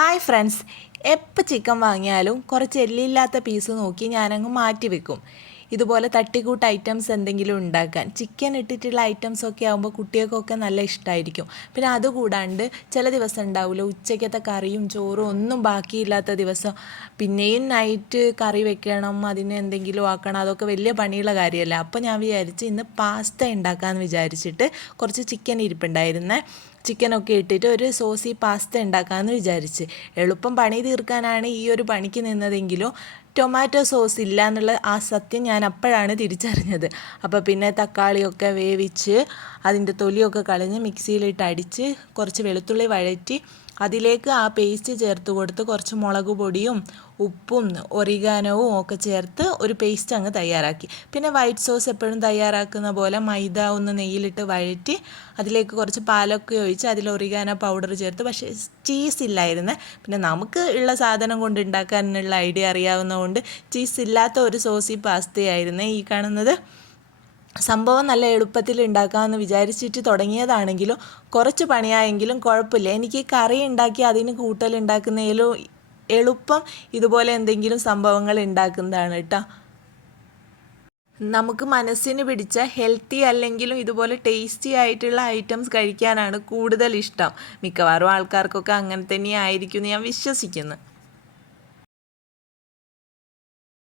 Hi friends, എപ്പോൾ chicken വാങ്ങിയാലും കുറച്ച് എല്ലില്ലാത്ത piece നോക്കി ഞാനങ്ങ് മാറ്റി വെക്കും. ഇതുപോലെ തട്ടിക്കൂട്ട് ഐറ്റംസ് എന്തെങ്കിലും ഉണ്ടാക്കാൻ ചിക്കൻ ഇട്ടിട്ടുള്ള ഐറ്റംസൊക്കെ ആകുമ്പോൾ കുട്ടികൾക്കൊക്കെ നല്ല ഇഷ്ടമായിരിക്കും. പിന്നെ അതുകൂടാണ്ട് ചില ദിവസം ഉണ്ടാവില്ല, ഉച്ചയ്ക്കത്തെ കറിയും ചോറും ഒന്നും ബാക്കിയില്ലാത്ത ദിവസം പിന്നെയും നൈറ്റ് കറി വെക്കണം, അതിന് എന്തെങ്കിലും ആക്കണം, അതൊക്കെ വലിയ പണിയുള്ള കാര്യമല്ല. അപ്പോൾ ഞാൻ വിചാരിച്ച് ഇന്ന് പാസ്ത ഉണ്ടാക്കാമെന്ന് വിചാരിച്ചിട്ട് കുറച്ച് ചിക്കൻ ഇരിപ്പുണ്ടായിരുന്നേ. ചിക്കനൊക്കെ ഇട്ടിട്ട് ഒരു സോസി പാസ്ത ഉണ്ടാക്കാമെന്ന് വിചാരിച്ച്. എളുപ്പം പണി തീർക്കാനാണ് ഈ ഒരു പണിക്ക് നിന്നതെങ്കിലും ടൊമാറ്റോ സോസ് ഇല്ല എന്നുള്ള ആ സത്യം ഞാൻ അപ്പോഴാണ് തിരിച്ചറിഞ്ഞത്. അപ്പോൾ പിന്നെ തക്കാളിയൊക്കെ വേവിച്ച് അതിൻ്റെ തൊലിയൊക്കെ കളഞ്ഞ് മിക്സിയിലിട്ട് അടിച്ച് കുറച്ച് വെളുത്തുള്ളി വഴറ്റി അതിലേക്ക് ആ പേസ്റ്റ് ചേർത്ത് കൊടുത്ത് കുറച്ച് മുളക് പൊടിയും ഉപ്പും ഒറിഗാനോവും ഒക്കെ ചേർത്ത് ഒരു പേസ്റ്റ് അങ്ങ് തയ്യാറാക്കി. പിന്നെ വൈറ്റ് സോസ് എപ്പോഴും തയ്യാറാക്കുന്ന പോലെ മൈദ ഒന്ന് നെയ്യിലിട്ട് വഴറ്റി അതിലേക്ക് കുറച്ച് പാലൊക്കെ ഒഴിച്ച് അതിൽ ഒറിഗാനോ പൗഡർ ചേർത്ത്. പക്ഷേ ചീസ് ഇല്ലായിരുന്നേ. പിന്നെ നമുക്ക് ഉള്ള സാധനം കൊണ്ട് ഉണ്ടാക്കാനുള്ള ഐഡിയ അറിയാവുന്നതുകൊണ്ട് ചീസ് ഇല്ലാത്ത ഒരു സോസി പാസ്തയായിരുന്നേ ഈ കാണുന്നത്. സംഭവം നല്ല എളുപ്പത്തിൽ ഉണ്ടാക്കാമെന്ന് വിചാരിച്ചിട്ട് തുടങ്ങിയതാണെങ്കിലും കുറച്ച് പണിയായെങ്കിലും കുഴപ്പമില്ല. എനിക്ക് കറി ഉണ്ടാക്കി അതിന് കൂട്ടലുണ്ടാക്കുന്നതിലും എളുപ്പം ഇതുപോലെ എന്തെങ്കിലും സംഭവങ്ങൾ ഉണ്ടാക്കുന്നതാണ് കേട്ടോ. നമുക്ക് മനസ്സിന് പിടിച്ച ഹെൽത്തി അല്ലെങ്കിലും ഇതുപോലെ ടേസ്റ്റി ആയിട്ടുള്ള ഐറ്റംസ് കഴിക്കാനാണ് കൂടുതൽ ഇഷ്ടം. മിക്കവാറും ആൾക്കാർക്കൊക്കെ അങ്ങനെ തന്നെയായിരിക്കും എന്ന് ഞാൻ വിശ്വസിക്കുന്നു.